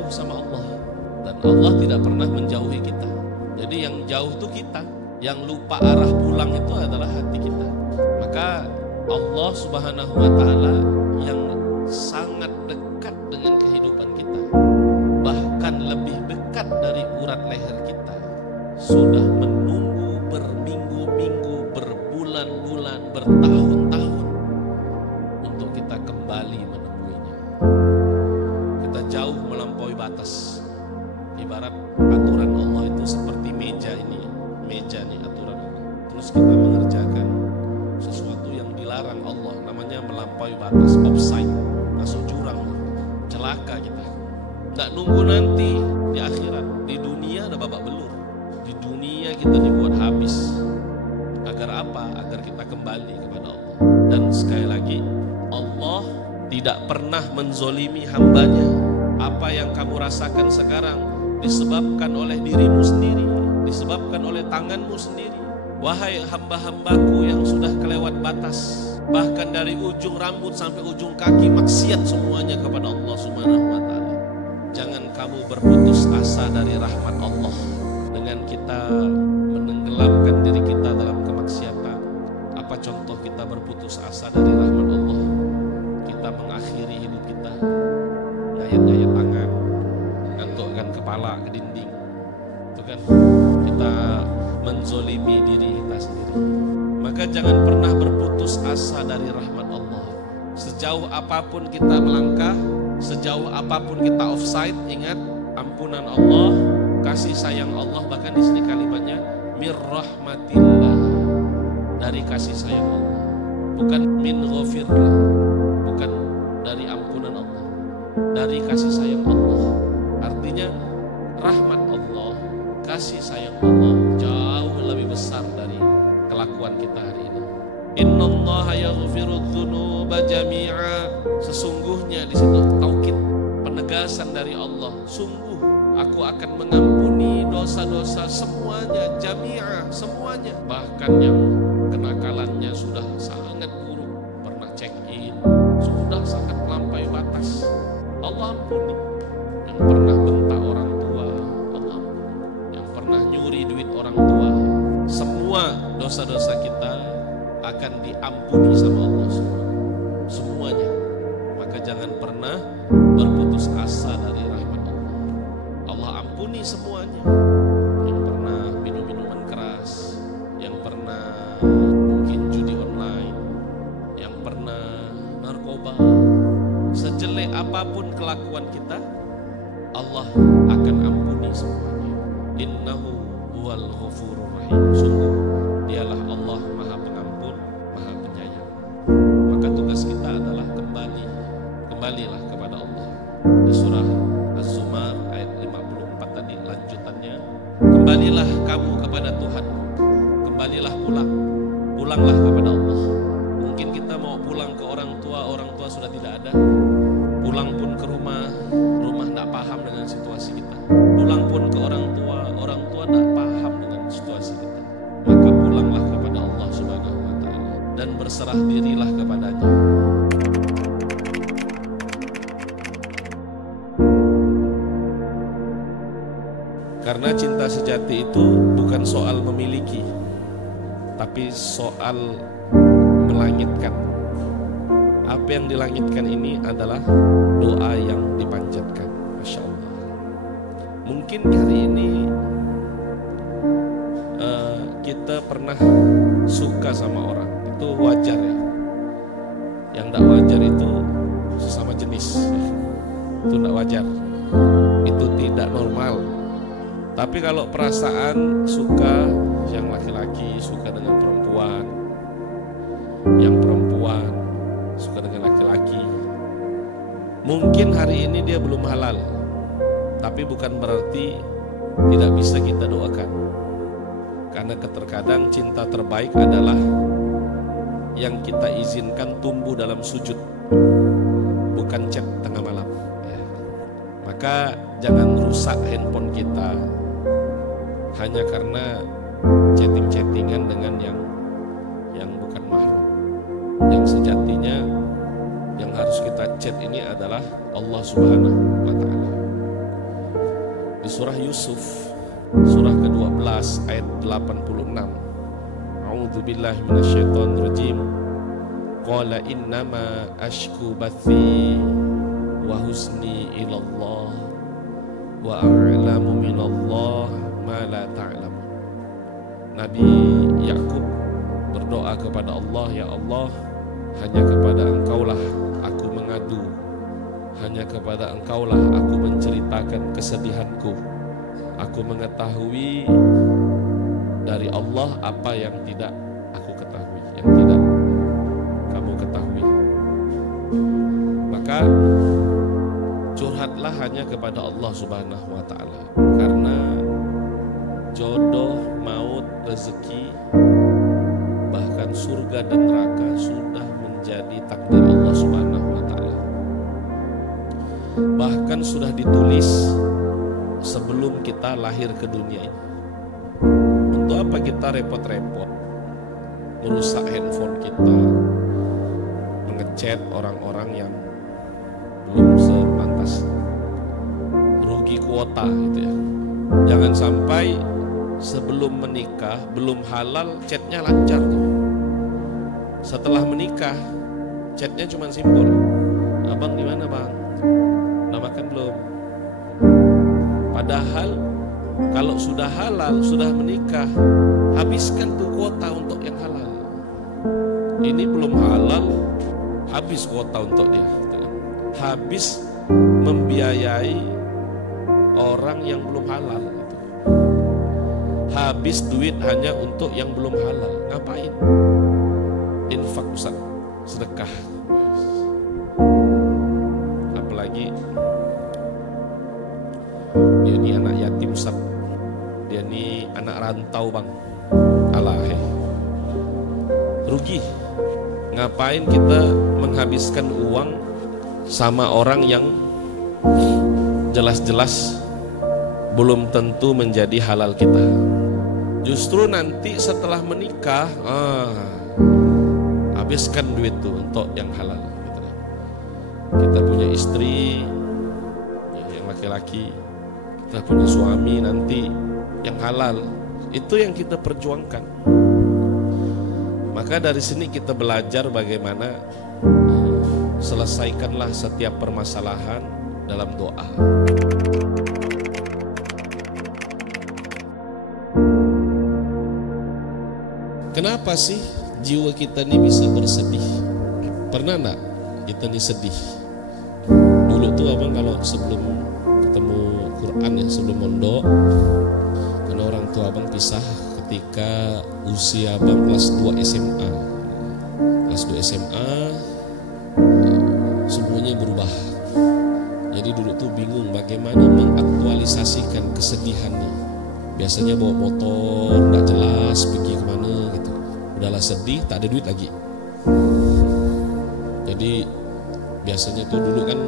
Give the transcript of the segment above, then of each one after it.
jauh sama Allah, dan Allah tidak pernah menjauhi kita. Jadi yang jauh itu kita, yang lupa arah pulang itu adalah hati kita. Maka Allah Subhanahu wa Ta'ala yang sangat dekat dengan kehidupan kita, bahkan lebih dekat dari urat leher kita, sudah menunggu berminggu-minggu, berbulan-bulan, bertahun-tahun untuk kita kembali menemuinya. Kita jauh melampaui batas. Ibarat aturan Allah itu seperti meja ini, meja nih aturan Allah. Terus kita mengerjakan sesuatu yang dilarang Allah, namanya melampaui batas, offside, masuk jurang, celaka kita. Nggak nunggu nanti di akhirat, di dunia ada babak belur. Di dunia kita dibuat habis. Agar apa? Agar kita kembali kepada Allah. Dan sekali lagi, Allah tidak pernah menzolimi hambanya. Apa yang kamu rasakan sekarang disebabkan oleh dirimu sendiri, disebabkan oleh tanganmu sendiri. Wahai hamba-hambaku yang sudah kelewat batas, bahkan dari ujung rambut sampai ujung kaki maksiat semuanya kepada Allah Subhanahu wa Ta'ala. Jangan kamu berputus asa dari rahmat Allah dengan kita menenggelamkan diri kita dalam kemaksiatan. Apa contoh kita berputus asa dari rahmat Allah? Kita mengakhiri hidup kita ngayat-ngayat tangan, ngantukkan kepala ke dinding. Itu kan kita menzolimi diri kita sendiri. Maka jangan pernah berputus asa dari rahmat Allah. Sejauh apapun kita melangkah, sejauh apapun kita offside, ingat ampunan Allah, kasih sayang Allah. Bahkan di sini kalimatnya mir rahmatillah, dari kasih sayang Allah, bukan min ghafirlah, bukan dari ampunan Allah, dari kasih sayang Allah. Artinya rahmat Allah, kasih sayang Allah jauh lebih besar dari kelakuan kita hari ini. Innallaha yaghfirudz dzunuba jami'a. Sesungguhnya di situ taukid, penegasan dari Allah. Sungguh aku akan mengampuni dosa-dosa semuanya, jami'a, semuanya. Bahkan yang kenakalannya sudah sangat buruk, pernah check in, sudah sangat melampaui batas, Allah ampuni. Yang pernah bentak orang tua, Allah ampuni. Yang pernah nyuri duit orang tua, semua dosa-dosa kita akan diampuni sama Allah semuanya. Maka jangan pernah berputus asa dari rahmat Allah. Allah ampuni semuanya. Yang pernah minum minuman keras, yang pernah mungkin judi online, yang pernah narkoba, sejelek apapun kelakuan kita, Allah akan ampuni semuanya. Innahu huwal ghafurur rahim. Sungguh dialah Allah Maha Pengampun, Maha Penyayang. Maka tugas kita adalah kembalilah kepada Allah. Di surah Az-Zumar ayat 54 tadi lanjutannya, kembalilah kamu kepada Tuhan, kembalilah pulanglah kepada Allah. Mungkin kita mau pulang ke orang tua sudah tidak ada. Pulang pun ke rumah tidak paham dengan situasi kita. Pulang pun ke orang tua tidak paham dengan situasi kita. Maka pulanglah kepada Allah Subhanahu wa Ta'ala dan berserah dirilah kepadanya. Karena cinta sejati itu bukan soal memiliki, tapi soal melangitkan. Apa yang dilangitkan ini adalah doa yang dipanjatkan. Masya Allah. Mungkin hari ini kita pernah suka sama orang, itu wajar ya. Yang tidak wajar itu sesama jenis, itu tidak wajar, itu tidak normal. Tapi kalau perasaan suka, yang laki-laki suka dengan perempuan, yang perempuan suka dengan laki-laki, mungkin hari ini dia belum halal, tapi bukan berarti tidak bisa kita doakan. Karena terkadang cinta terbaik adalah yang kita izinkan tumbuh dalam sujud, bukan chat tengah malam ya. Maka jangan rusak handphone kita hanya karena chatting-chattingan dengan yang bukan mahram. Yang sejatinya yang harus kita chat ini adalah Allah Subhanahu wa Ta'ala. surah Yusuf, surah ke-12 ayat 86. A'udzubillahi minasyaitonirrajim. Qala innama ashku bathi wa husni ilallah wa a'lamu minallah ma la ta'lamun. Nabi Yakub berdoa kepada Allah, ya Allah, hanya kepada Engkaulah aku mengadu, hanya kepada Engkaulah aku menceritakan kesedihanku. Aku mengetahui dari Allah apa yang tidak aku ketahui, yang tidak kamu ketahui. Maka curhatlah hanya kepada Allah Subhanahu wa ta'ala, karena jodoh, maut, rezeki, bahkan surga dan neraka sudah menjadi takdir Allah Subhanahu wa ta'ala. Bahkan sudah ditulis sebelum kita lahir ke dunia ini. Untuk apa kita repot-repot merusak handphone kita, mengechat orang-orang yang belum sepantas, rugi kuota gitu ya. Jangan sampai sebelum menikah belum halal chatnya lancar tuh. Setelah menikah chatnya cuma simpel, abang di mana bang, udah makan belum? Padahal kalau sudah halal, sudah menikah, habiskan tuh kuota untuk yang halal. Ini belum halal, habis kuota untuk dia, habis membiayai orang yang belum halal, habis duit hanya untuk yang belum halal. Ngapain? Infak Ustaz, sedekah. Apalagi dia ini anak yatim Ustaz, dia ini anak rantau bang, alah rugi. Ngapain kita menghabiskan uang sama orang yang jelas-jelas belum tentu menjadi halal kita. Justru nanti setelah menikah habiskan duit tuh untuk yang halal gitu. Kita punya istri yang laki-laki, kita punya suami nanti yang halal, itu yang kita perjuangkan. Maka dari sini kita belajar bagaimana selesaikanlah setiap permasalahan dalam doa. Kenapa sih jiwa kita ini bisa bersedih? Pernah enggak kita ini sedih? Dulu tuh abang kalau sebelum ketemu Quran ya, sebelum mondok, karena orang tua abang pisah ketika usia abang kelas 2 SMA. Kelas 2 SMA semuanya berubah. Jadi dulu tuh bingung bagaimana mengaktualisasikan kesedihan nih. Biasanya bawa motor, nggak jelas pergi kemana gitu. Udahlah sedih, tak ada duit lagi. Jadi biasanya tuh dulu kan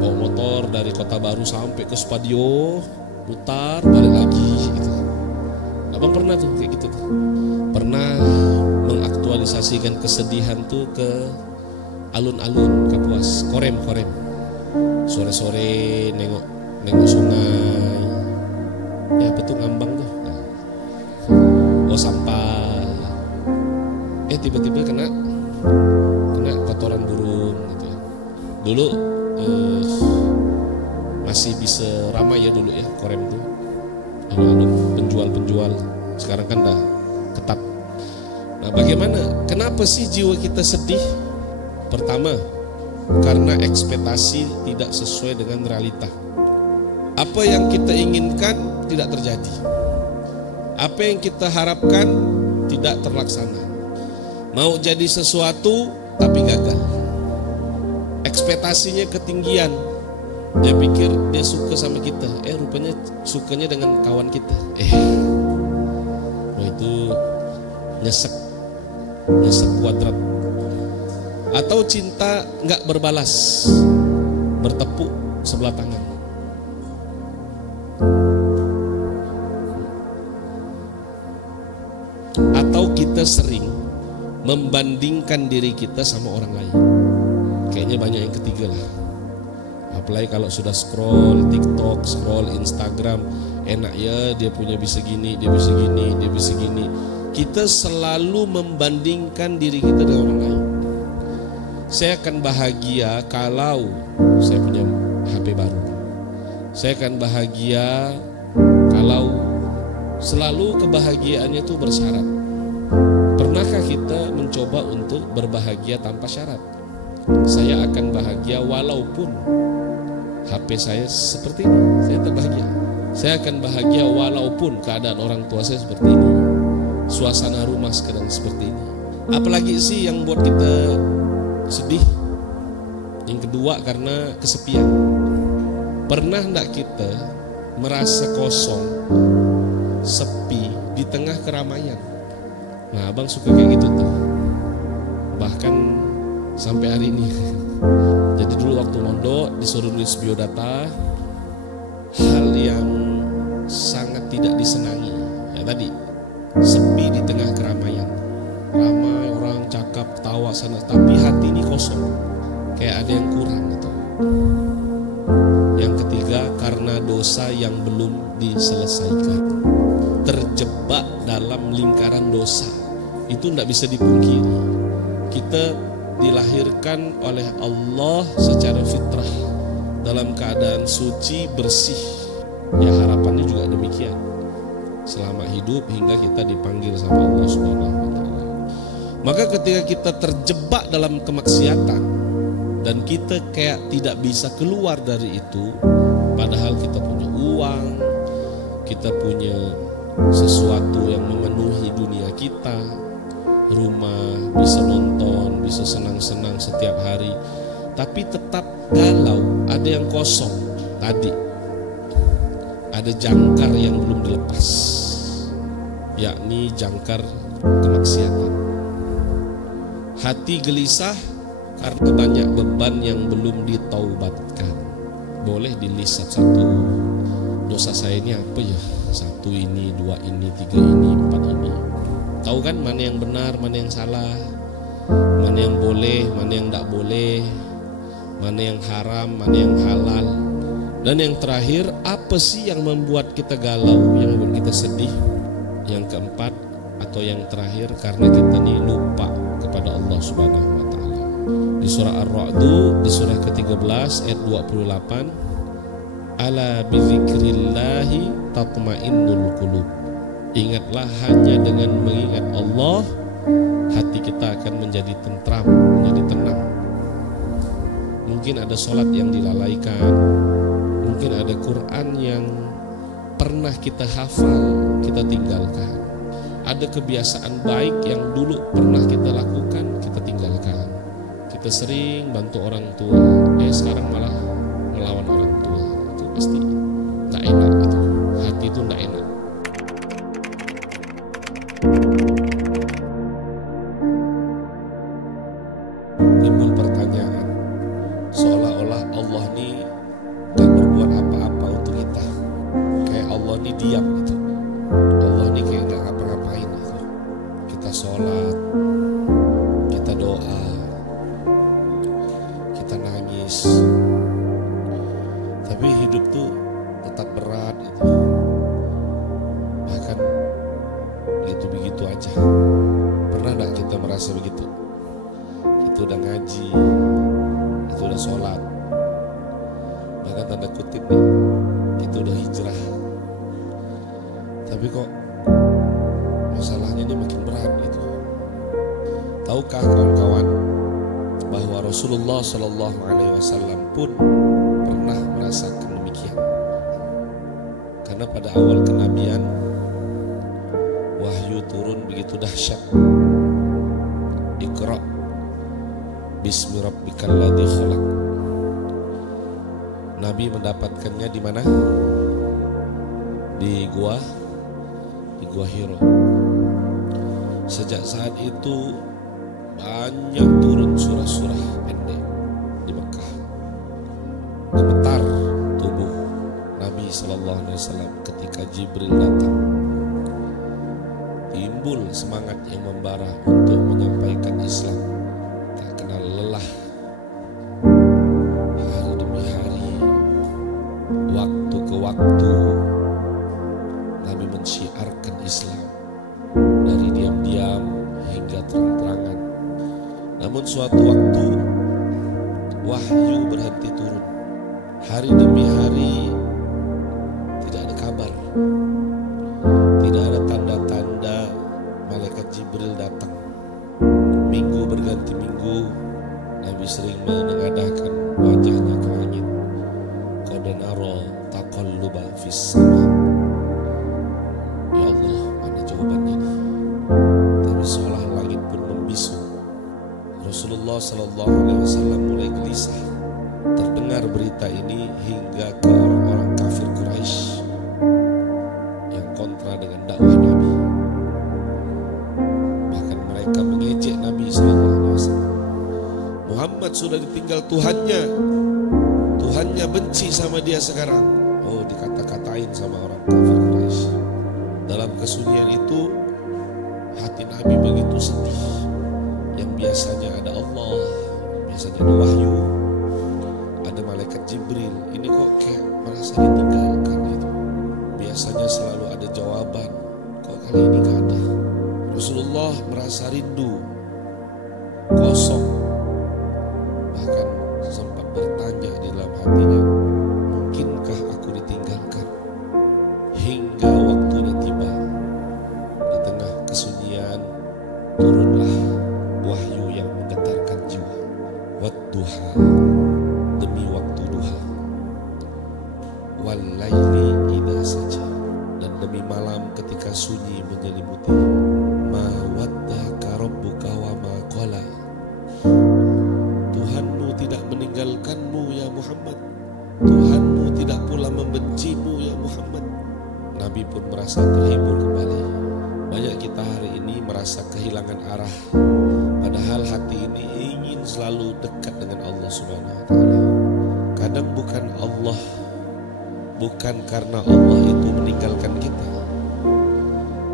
bawa motor dari Kota Baru sampai ke Spadio, putar balik lagi gitu. Abang pernah tuh kayak gitu tuh. Pernah mengaktualisasikan kesedihan tuh ke alun-alun Kapuas, Korem. Sore-sore nengok sungai. Ya betul ngambang tuh. Oh sampah. Tiba-tiba kena kotoran burung gitu. Dulu masih bisa ramai ya dulu ya Korem tuh. Alun-alun penjual. Sekarang kan dah ketat. Nah, bagaimana? Kenapa sih jiwa kita sedih? Pertama, karena ekspektasi tidak sesuai dengan realita. Apa yang kita inginkan tidak terjadi. Apa yang kita harapkan tidak terlaksana. Mau jadi sesuatu tapi gagal. Ekspektasinya ketinggian. Dia pikir dia suka sama kita, rupanya sukanya dengan kawan kita. Itu nyesek kuadrat. Atau cinta nggak berbalas, bertepuk sebelah tangan. Atau kita sering membandingkan diri kita sama orang lain. Kayaknya banyak yang ketiga lah. Apalagi kalau sudah scroll TikTok, scroll Instagram, enak ya dia punya bisa gini, dia bisa gini, dia bisa gini. Kita selalu membandingkan diri kita dengan orang lain. Saya akan bahagia kalau saya punya HP baru. Saya akan bahagia kalau selalu kebahagiaannya itu bersyarat. Pernahkah kita mencoba untuk berbahagia tanpa syarat? Saya akan bahagia walaupun HP saya seperti ini, saya terbahagia. Saya akan bahagia walaupun keadaan orang tua saya seperti ini, suasana rumah sekarang seperti ini. Apalagi sih yang buat kita sedih? Yang kedua, karena kesepian. Pernah enggak kita merasa kosong, sepi di tengah keramaian? Nah, abang suka kayak gitu tuh. Bahkan sampai hari ini. Jadi dulu waktu mondok disuruh nulis biodata, hal yang sangat tidak disenangi. Ya tadi, sepi di tengah keramaian. Ramai orang cakap, tawa sana, tapi hati ini kosong. Kayak ada yang kurang gitu. Yang ketiga, karena dosa yang belum diselesaikan. Terjebak dalam lingkaran dosa. Itu tidak bisa dipungkiri. Kita dilahirkan oleh Allah secara fitrah dalam keadaan suci, bersih. Ya harapannya juga demikian. Selama hidup hingga kita dipanggil sama Allah Subhanahu wa taala. Maka ketika kita terjebak dalam kemaksiatan dan kita kayak tidak bisa keluar dari itu, padahal kita punya uang, kita punya sesuatu yang memenuhi dunia kita, rumah, bisa nonton, bisa senang-senang setiap hari, tapi tetap galau, ada yang kosong. Tadi ada jangkar yang belum dilepas, yakni jangkar kemaksiatan. Hati gelisah karena banyak beban yang belum ditaubatkan. Boleh dilis satu-satu, dosa saya ini apa ya? 1 ini, 2 ini, 3 ini, 4 ini. Tahu kan mana yang benar, mana yang salah, mana yang boleh, mana yang tidak boleh, mana yang haram, mana yang halal. Dan yang terakhir, apa sih yang membuat kita galau, yang membuat kita sedih? Yang keempat atau yang terakhir, karena kita nih lupa kepada Allah Subhanahu wa taala. Di surah Ar-Ra'd, di surah ke-13 ayat 28, ala bizikrillahi tatmainnul qulub. Ingatlah, hanya dengan mengingat Allah hati kita akan menjadi tentram, menjadi tenang. Mungkin ada sholat yang dilalaikan, mungkin ada Quran yang pernah kita hafal, kita tinggalkan. Ada kebiasaan baik yang dulu pernah kita lakukan, kita tinggalkan. Kita sering bantu orang tua, sekarang malah melawan orang tua. Itu pasti tak enak gitu. Hati itu tak enak. Timbul pertanyaan, seolah-olah Allah ini gak berbuat apa-apa untuk kita. Kayak Allah ini diam gitu. Allah ini kayak gak ngapa-ngapain gitu. Kita sholat, kita doa, kita nangis, tapi hidup tuh tetap berat gitu. Bahkan begitu-begitu aja. Pernah gak kita merasa begitu? Itu udah ngaji, itu udah sholat, bahkan tanda kutip nih, itu udah hijrah, tapi kok masalahnya ini makin berat gitu. Tahukah kawan-kawan bahwa Rasulullah SAW pun pernah merasakan demikian? Karena pada awal kenabian wahyu turun begitu dahsyat. Iqra bismi rabbikal ladzi khalaq. Nabi mendapatkannya di mana? Di gua Hiro. Sejak saat itu banyak turun surah-surah pendek di Mekah. Gemetar tubuh Nabi SAW ketika Jibril datang. Timbul semangat yang membara untuk menyampaikan Islam. Tak kenal lelah. Hari demi hari Waktu ke waktu Nabi mensyiarkan Islam, dari diam-diam hingga terang-terangan. Namun suatu waktu wahyu berhenti turun. Hari demi hari tidak ada kabar, tidak ada tanda-tanda malaikat Jibril datang. Minggu berganti minggu, Nabi sering menengadahkan wajahnya ke langit. Qad nara taqalluba fis sama. Ya Allah, mana jawabannya ini? Tapi seolah langit pun membisu. Rasulullah SAW mulai gelisah. Terdengar berita ini hingga ke orang-orang kafir Quraisy yang kontra dengan dakwah Nabi. Bahkan mereka mengejek Nabi SAW. Muhammad sudah ditinggal Tuhannya. Tuhannya benci sama dia sekarang. Oh, dikata-katain sama orang kafir Quraisy. Dalam kesunyian itu hati Nabi begitu sedih. Yang biasanya ada Allah, biasanya ada wahyu, ada malaikat Jibril, ini kok kayak merasa ditinggalkan gitu. Biasanya selalu ada jawaban, kok kali ini gak ada. Rasulullah merasa rindu, kosong. Bahkan sempat bertanya di dalam hatinya, mungkinkah aku ditinggalkan? Hingga waktunya tiba. Di tengah kesunyian turunlah wahyu yang menggetarkan jiwa. Wadduha, demi waktu duha. Wallaili idza saja, dan demi malam ketika sunyi menyelimuti. Ma waddaka rabbuka wa ma qala. Tuhanmu tidak meninggalkanmu ya Muhammad. Tuhanmu tidak pula membencimu ya Muhammad. Nabi pun merasa terhibur kembali. Banyak kita hari ini merasa kehilangan arah, padahal hati ini ingin selalu dekat dengan Allah Subhanahu wa Ta'ala. Kadang bukan Allah, bukan karena Allah itu meninggalkan kita,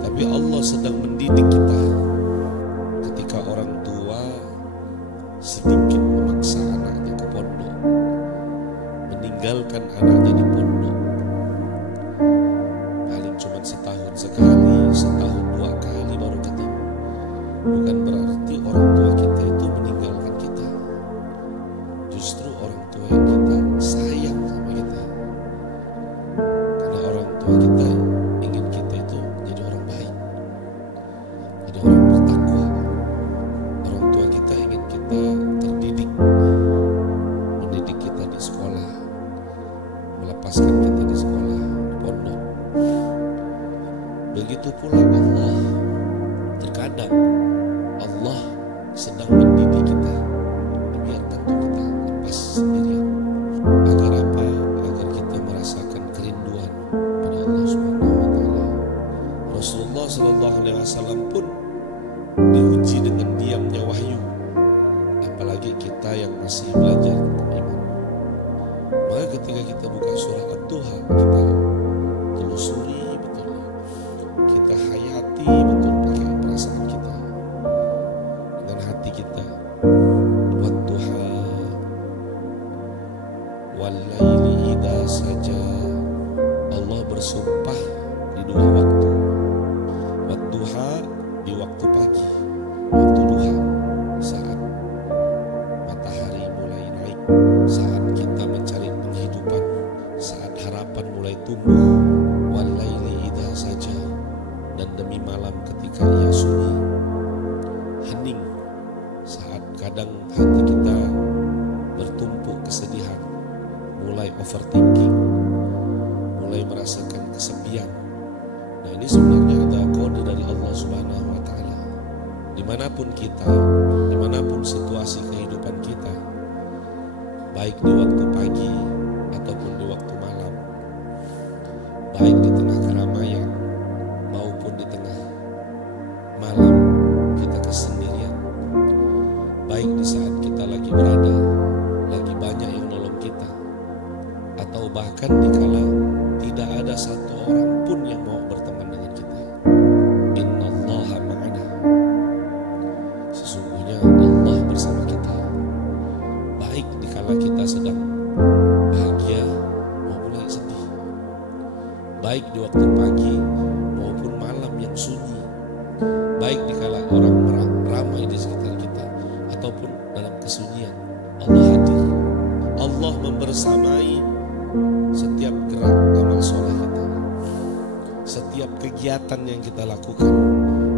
tapi Allah sedang mendidik kita. Ketika orang tua sedikit memaksa anaknya ke pondok, meninggalkan anaknya di pondok, paling cuma setahun sekali, setahun dua kali baru ketemu. Bukan berarti orang tua kita itu meninggalkan kita. Justru orang tua yang kita sayang sama kita. Karena orang tua kita ingin kita itu jadi orang baik, jadi orang bertakwa. Orang tua kita ingin kita terdidik, mendidik kita di sekolah, melepaskan kita di sekolah, di pondok. Begitu pula Allah. Terkadang Allah sedang mendidik kita, dibiarkan tuh kita lepas sendirian. Agar apa? Agar kita merasakan kerinduan pada Allah Subhanahu wa Ta'ala. Rasulullah SAW pun diuji dengan diamnya wahyu, apalagi kita yang masih belajar tentang iman. Maka ketika kita buka surah Ad-Duha, kita telusuri betul, kita hayati betul pakai perasaan kita, dengan hati kita. Wadduha wallaili idza saja. Allah bersumpah di dua waktu. Wadduha di waktu pagi, waktu duha, saat matahari mulai naik, saat kita mencari penghidupan, saat harapan mulai tumbuh. Wallaili idza saja, dan demi malam ketika ia sunyi, hening, saat kadang hati kita bertumpuk kesedihan, mulai overthinking, mulai merasakan kesepian. Nah, ini sebenarnya ada kode dari Allah Subhanahu wa Ta'ala. Dimanapun kita, dimanapun situasi kehidupan kita, baik di waktu pagi ataupun di waktu malam, baik di tengah keramaian maupun di tengah malam kita kesendirian, baik di saat kita lagi berada, lagi banyak yang nolong kita, atau bahkan dikala tidak ada satu orang pun yang mau berteman dengan kita. Innallaha ma'ana. Sesungguhnya Allah bersama kita. Baik dikala kita sedang bahagia maupun baik di waktu pagi maupun malam yang sunyi, baik di kala orang ramai di sekitar kita ataupun dalam kesunyian. Allah hadir, Allah membersamai setiap gerak amal soleh kita, setiap kegiatan yang kita lakukan.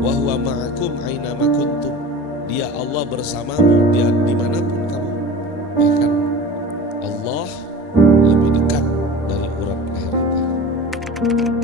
Wa huwa ma'akum aina ma kuntum. Dia Allah bersamamu dia dimanapun kamu. Bahkan Allah lebih dekat dari urat leher kita.